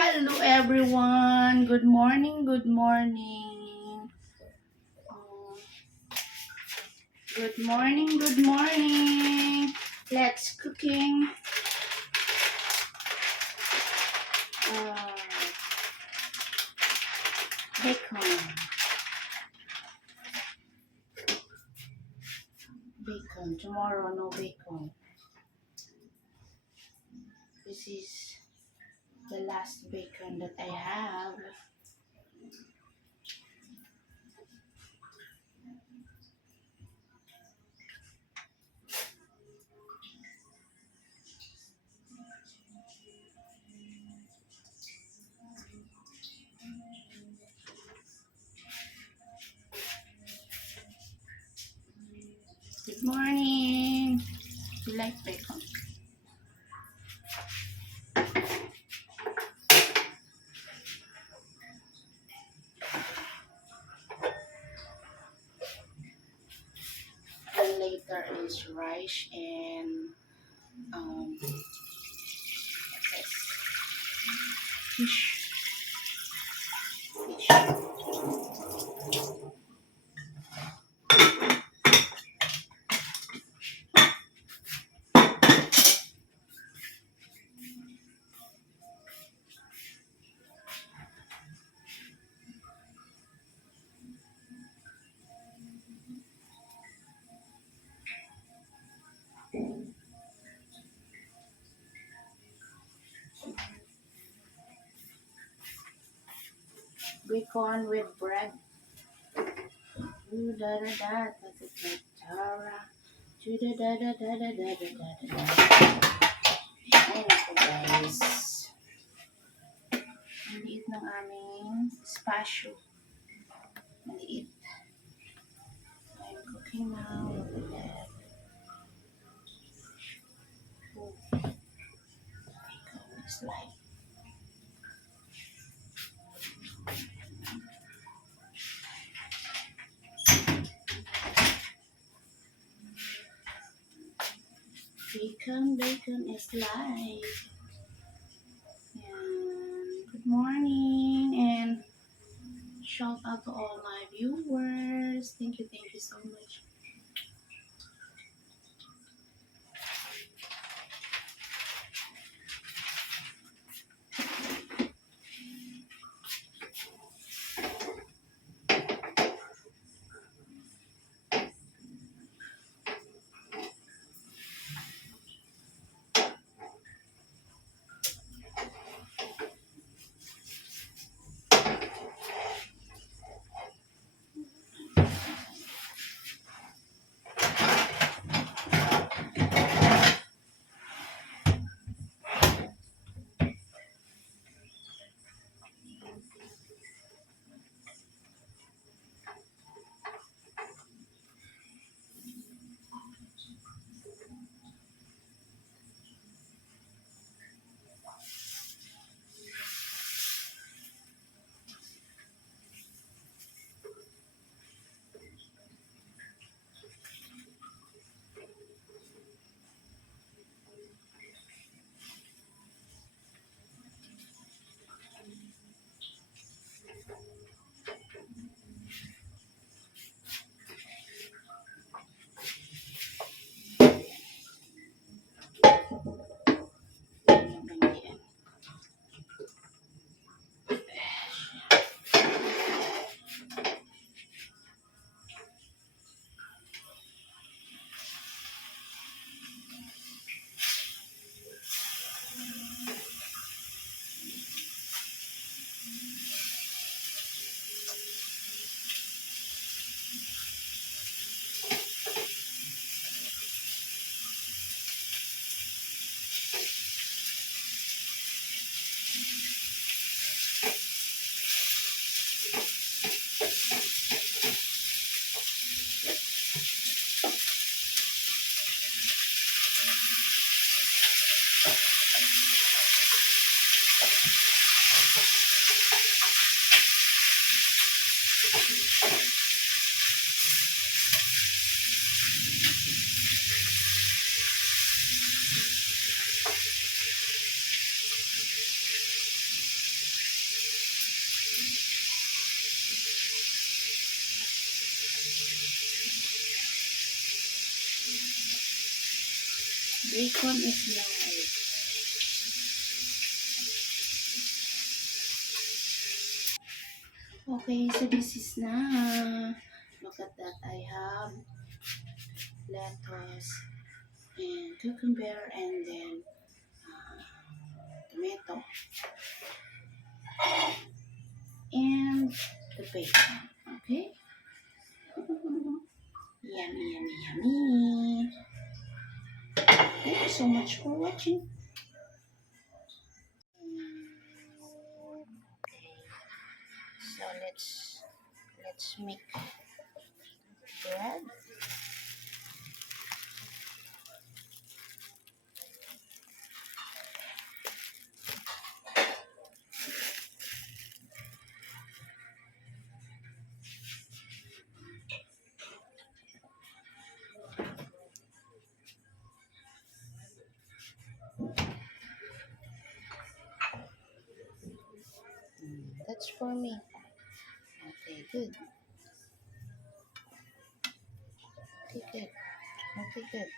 Hello everyone. Good morning. Good morning. Oh, good morning. Good morning. Let's cooking. Uh, Bacon. Bacon. Tomorrow no bacon. This is the last bacon that I have. Good morning. You like bacon? And later is rice and what's this? Fish. Fish. Bacon with bread. Ooh, da da da da da da da. Do da da da da da da da da da. Ay, naku guys. Ang liit ng aming spatio. Maliit. I'm cooking now with that. Oh, bacon is like. Bacon is life. And good morning and shout out to all my viewers. Thank you so much. Bacon is nice. Okay, so this is na. Look at that. I have lettuce and cucumber and then tomato and the bacon. Okay? Yummy, yummy, yummy. Thank you so much for watching. Okay, so let's make bread. That's for me. Okay, good. Okay, good. Okay, good.